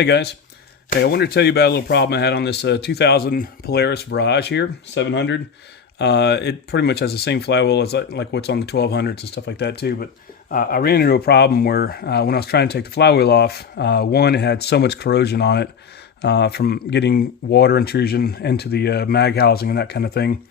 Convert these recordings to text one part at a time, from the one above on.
Hey guys, hey, I wanted to tell you about a little problem I had on this 2000 Polaris Barrage here, 700. It pretty much has the same flywheel as like what's on the 1200s and stuff like that too, but I ran into a problem where when I was trying to take the flywheel off, one, it had so much corrosion on it from getting water intrusion into the mag housing and that kind of thing.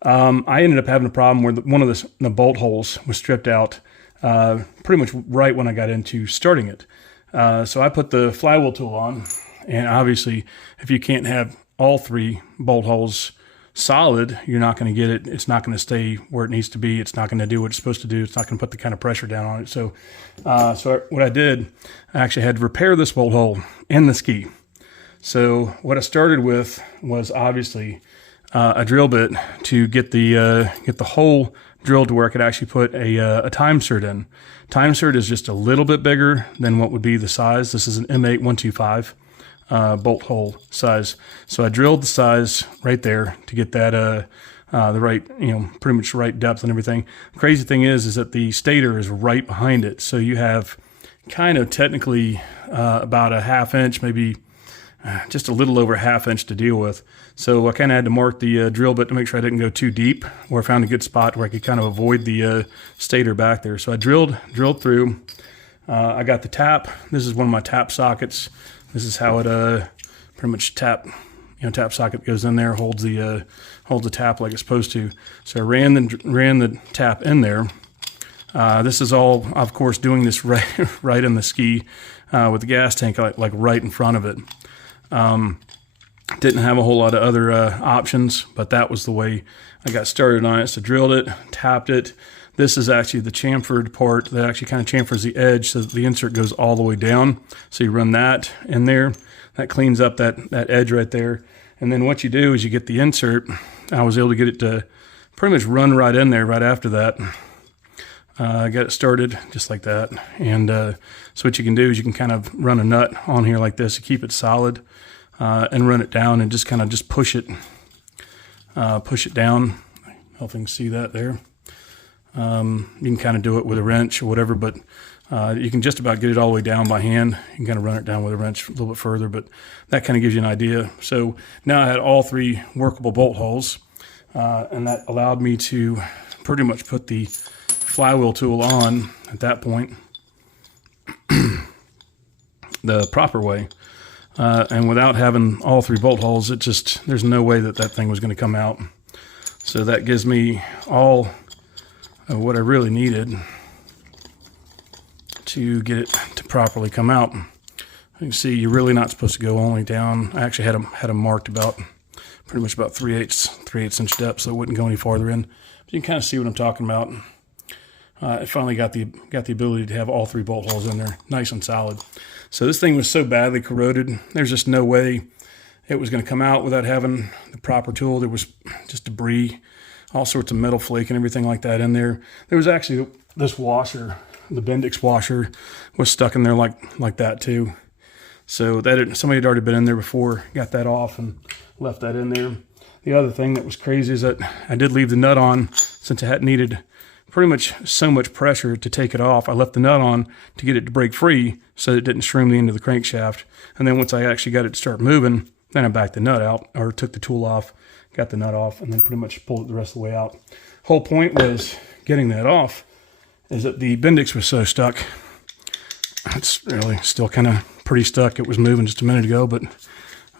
I ended up having a problem where one of the bolt holes was stripped out pretty much right when I got into starting it. So I put the flywheel tool on, and obviously if you can't have all three bolt holes solid, you're not going to get it. It's not going to stay where it needs to be. It's not going to do what it's supposed to do. It's not going to put the kind of pressure down on it. So what I did, I actually had to repair this bolt hole in the ski. So what I started with was obviously a drill bit to get the hole drilled to where I could actually put a timesert in. Timesert is just a little bit bigger than what would be the size. This is an M8 125 bolt hole size. So I drilled the size right there to get that the right, pretty much right depth and everything. The crazy thing is that the stator is right behind it. So you have kind of technically about a ½ inch, maybe just a little over ½ inch to deal with. So I kind of had to mark the drill bit to make sure I didn't go too deep, where I found a good spot where I could kind of avoid the stator back there. So I drilled through. I got the tap. This is one of my tap sockets. This is how it pretty much tap socket goes in there, holds the tap like it's supposed to. So I ran the tap in there. This is all, of course, doing this right in the ski with the gas tank like right in front of it. Didn't have a whole lot of other options, but that was the way I got started on it. So drilled it, tapped it. This is actually the chamfered part that actually kind of chamfers the edge so that the insert goes all the way down. So you run that in there. That cleans up that edge right there. And then what you do is you get the insert. I was able to get it to pretty much run right in there right after that. I got it started just like that. And so what you can do is you can kind of run a nut on here like this to keep it solid. And run it down and just kind of push it down. Hopefully you can see that there. You can kind of do it with a wrench or whatever, but you can just about get it all the way down by hand. You can kind of run it down with a wrench a little bit further, but that kind of gives you an idea. So now I had all three workable bolt holes, and that allowed me to pretty much put the flywheel tool on at that point the proper way. And without having all three bolt holes, there's no way that thing was going to come out. So that gives me all of what I really needed to get it to properly come out. You can see you're really not supposed to go only down. I actually had them marked pretty much about 3/8 inch depth, so it wouldn't go any farther in. But you can kind of see what I'm talking about. I finally got the ability to have all three bolt holes in there, nice and solid. So this thing was so badly corroded, there's just no way it was going to come out without having the proper tool. There was just debris, all sorts of metal flake and everything like that in there. There was actually this washer, the Bendix washer, was stuck in there like that too. So somebody had already been in there before, got that off and left that in there. The other thing that was crazy is that I did leave the nut on since I had needed pretty much so much pressure to take it off. I left the nut on to get it to break free so that it didn't shroom the end of the crankshaft. And then once I actually got it to start moving, then I backed the nut out, or took the tool off, got the nut off, and then pretty much pulled it the rest of the way out. Whole point was getting that off is that the Bendix was so stuck. It's really still kind of pretty stuck. It was moving just a minute ago, but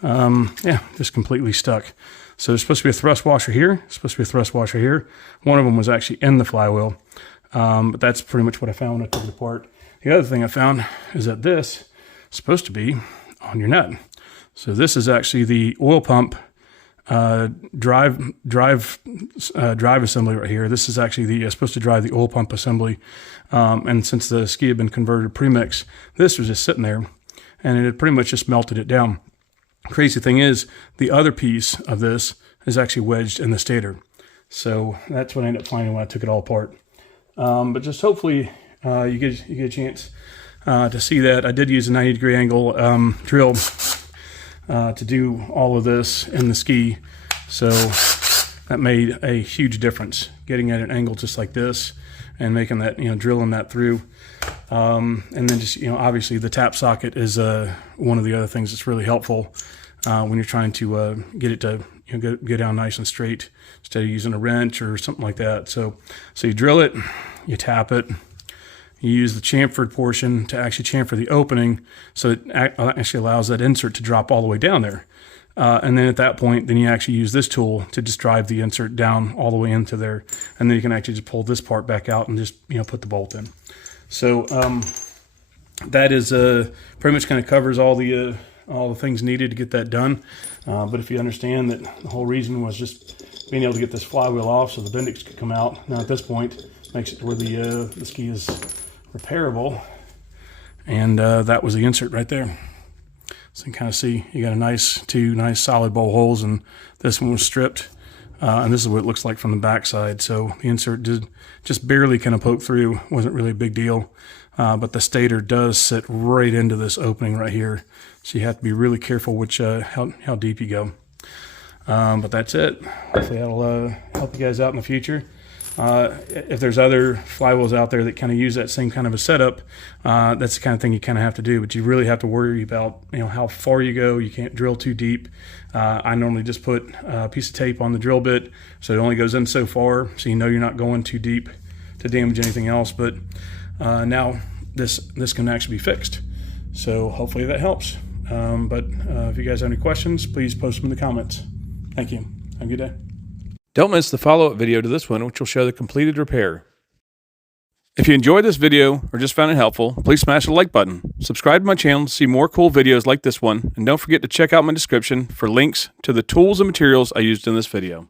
yeah, just completely stuck. So there's supposed to be a thrust washer here, supposed to be a thrust washer here. One of them was actually in the flywheel, but that's pretty much what I found when I took it apart. The other thing I found is that this is supposed to be on your nut. So this is actually the oil pump drive assembly right here. This is actually supposed to drive the oil pump assembly. And since the ski had been converted premix, this was just sitting there, and it had pretty much just melted it down. Crazy thing is, the other piece of this is actually wedged in the stator. So that's what I ended up finding when I took it all apart. But just hopefully you get a chance to see that. I did use a 90-degree angle drill to do all of this in the ski. So that made a huge difference, getting at an angle just like this and making that, drilling that through. And then just, obviously the tap socket is one of the other things that's really helpful when you're trying to get it to go down nice and straight instead of using a wrench or something like that. So you drill it, you tap it, you use the chamfered portion to actually chamfer the opening, so it actually allows that insert to drop all the way down there. And then at that point, then you actually use this tool to just drive the insert down all the way into there. And then you can actually just pull this part back out and just, put the bolt in. So that is pretty much kind of covers all the things needed to get that done. But if you understand that the whole reason was just being able to get this flywheel off so the Bendix could come out. Now at this point, makes it to where the ski is repairable. And that was the insert right there. So you can kind of see you got two nice solid bowl holes, and this one was stripped. And this is what it looks like from the back side. So the insert did just barely kind of poke through. Wasn't really a big deal. But the stator does sit right into this opening right here. So you have to be really careful how deep you go. But that's it. Hopefully that'll help you guys out in the future. If there's other flywheels out there that kind of use that same kind of a setup, that's the kind of thing you kind of have to do. But you really have to worry about how far you go. You can't drill too deep. I normally just put a piece of tape on the drill bit so it only goes in so far, so you're not going too deep to damage anything else. But now this can actually be fixed. So hopefully that helps. But if you guys have any questions, please post them in the comments. Thank you. Have a good day. Don't miss the follow-up video to this one, which will show the completed repair. If you enjoyed this video or just found it helpful, please smash the like button. Subscribe to my channel to see more cool videos like this one, and don't forget to check out my description for links to the tools and materials I used in this video.